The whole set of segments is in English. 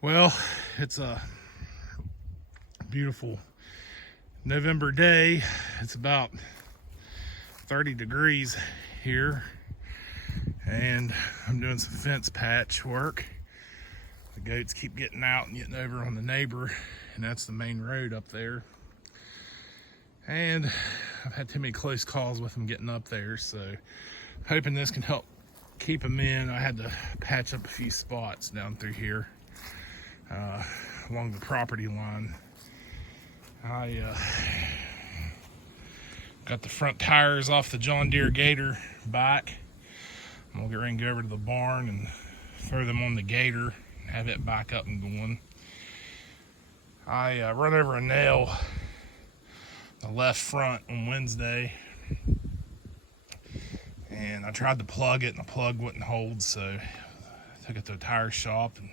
Well, it's a beautiful November day. It's about 30 degrees here, and I'm doing some fence patch work. The goats keep getting out and getting over on the neighbor, and that's the main road up there. And I've had too many close calls with them getting up there, so hoping this can help keep them in. I had to patch up a few spots down through here along the property line. I got the front tires off the John Deere Gator back. I'm gonna get ready and go over to the barn and throw them on the Gator and have it back up and going. I run over a nail the left front on Wednesday, and I tried to plug it and the plug wouldn't hold, so I took it to a tire shop and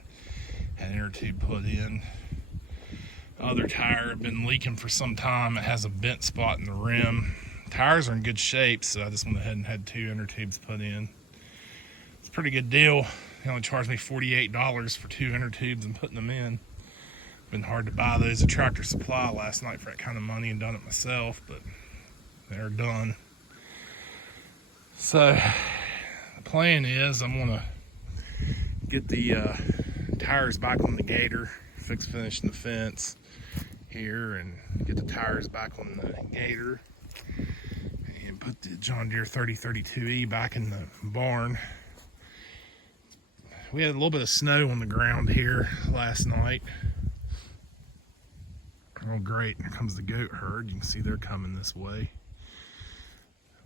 had an inner tube put in. The other tire had been leaking for some time. It has a bent spot in the rim. Tires are in good shape, so I just went ahead and had 2 inner tubes put in. It's a pretty good deal. They only charged me $48 for 2 inner tubes and putting them in. Been hard to buy those at Tractor Supply last night for that kind of money and done it myself, but they're done. So the plan is I'm gonna get the tires back on the Gator, finishing the fence here, and get the tires back on the Gator and put the John Deere 3032E back in the barn. We had a little bit of snow on the ground here last night. Oh great, here comes the goat herd. You can see they're coming this way.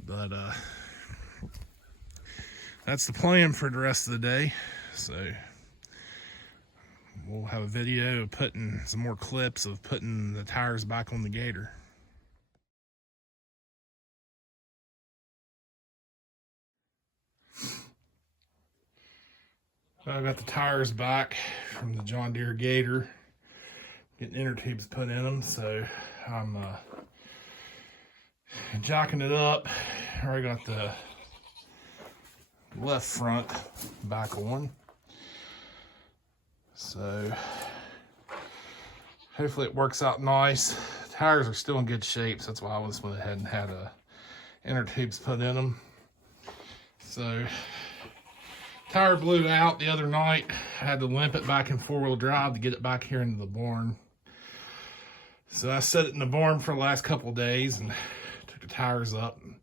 But that's the plan for the rest of the day. So we'll have a video of putting some more clips of putting the tires back on the Gator. So I got the tires back from the John Deere Gator, getting inner tubes put in them. So I'm jacking it up. I already got the left front back on. So hopefully it works out nice. The tires are still in good shape, so that's why I just went ahead and had inner tubes put in them. So tire blew out the other night. I had to limp it back in 4-wheel drive to get it back here into the barn. So I set it in the barn for the last couple of days and took the tires up and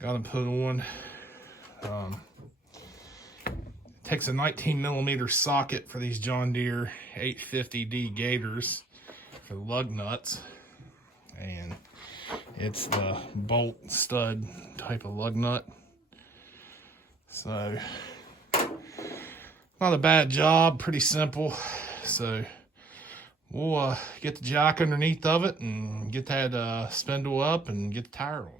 got them put on. Takes a 19mm socket for these John Deere 850D Gators for the lug nuts, and it's the bolt stud type of lug nut. So not a bad job, pretty simple. So we'll get the jack underneath of it and get that spindle up and get the tire on.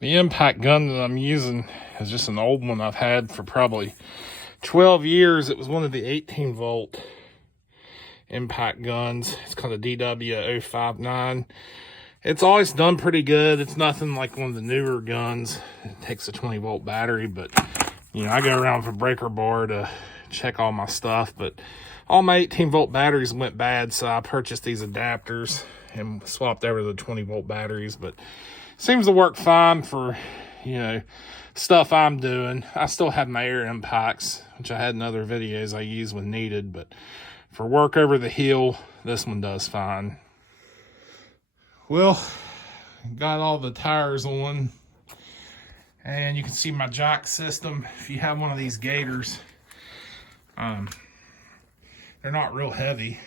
The impact gun that I'm using is just an old one I've had for probably 12 years. It was one of the 18-volt impact guns. It's called a DW059. It's always done pretty good. It's nothing like one of the newer guns. It takes a 20-volt battery, but you know, I go around for breaker bar to check all my stuff, but all my 18-volt batteries went bad, so I purchased these adapters and swapped over to the 20-volt batteries. But seems to work fine for, you know, stuff I'm doing. I still have my air impacts, which I had in other videos I use when needed, but for work over the hill, this one does fine. Well, got all the tires on, and you can see my jack system. If you have one of these Gators, they're not real heavy,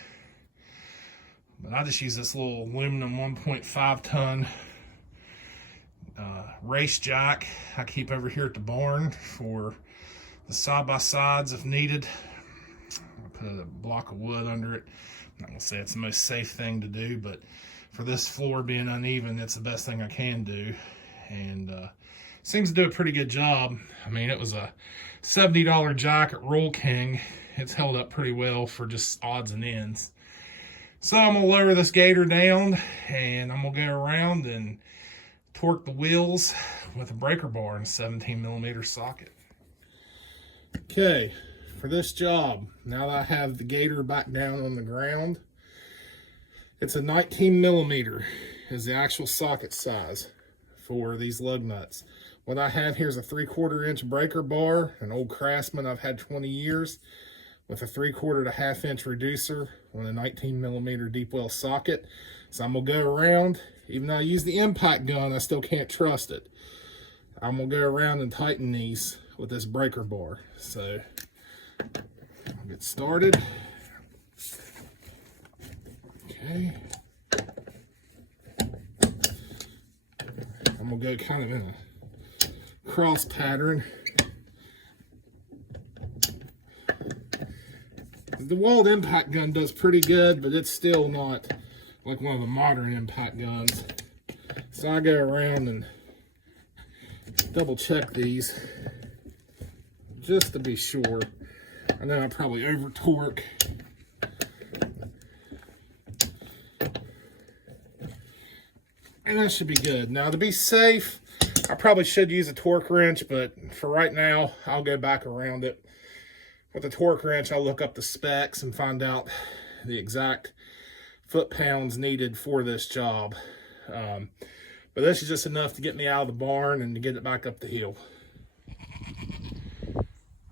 But I just use this little aluminum 1.5 ton race jack I keep over here at the barn for the side-by-sides if needed. I'll put a block of wood under it. I'm not gonna say it's the most safe thing to do, but for this floor being uneven, it's the best thing I can do. And seems to do a pretty good job. I mean, it was a $70 jack at Roll King. It's held up pretty well for just odds and ends. So I'm gonna lower this Gator down and I'm gonna go around and torque the wheels with a breaker bar and a 17mm socket. Okay, for this job, now that I have the Gator back down on the ground, it's a 19mm is the actual socket size for these lug nuts. What I have here is a 3/4 inch breaker bar, an old Craftsman I've had 20 years, with a 3/4 to 1/2 inch reducer on a 19mm deep well socket. So I'm gonna go around, even though I use the impact gun, I still can't trust it. I'm gonna go around and tighten these with this breaker bar. So I'll get started. Okay. I'm gonna go kind of in a cross pattern. The Dewalt impact gun does pretty good, but it's still not like one of the modern impact guns. So I go around and double check these just to be sure. I know I probably over torque. And that should be good. Now to be safe, I probably should use a torque wrench, but for right now, I'll go back around it. With the torque wrench, I'll look up the specs and find out the exact foot-pounds needed for this job. But this is just enough to get me out of the barn and to get it back up the hill.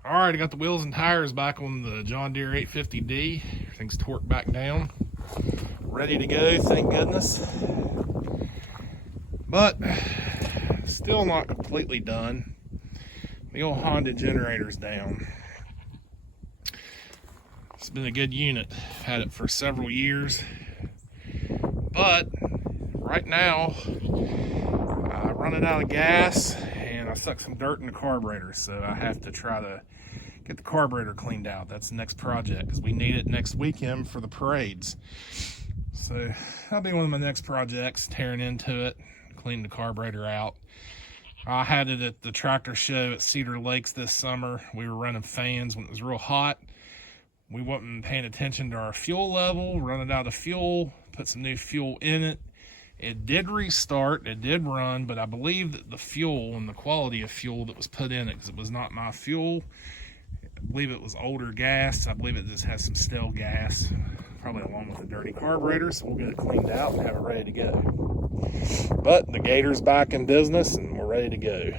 All right, I got the wheels and tires back on the John Deere 850D. Everything's torqued back down. Ready to go, thank goodness. But still not completely done. The old Honda generator's down. It's been a good unit. I've had it for several years. But right now, I'm running out of gas and I stuck some dirt in the carburetor, so I have to try to get the carburetor cleaned out. That's the next project because we need it next weekend for the parades. So that'll be one of my next projects, tearing into it, cleaning the carburetor out. I had it at the tractor show at Cedar Lakes this summer. We were running fans when it was real hot. We wasn't paying attention to our fuel level, running out of fuel, put some new fuel in it. It did restart, it did run, but I believe that the fuel and the quality of fuel that was put in it, because it was not my fuel, I believe it was older gas. I believe it just has some stale gas, probably along with the dirty carburetor, so we'll get it cleaned out and have it ready to go. But the Gator's back in business and we're ready to go.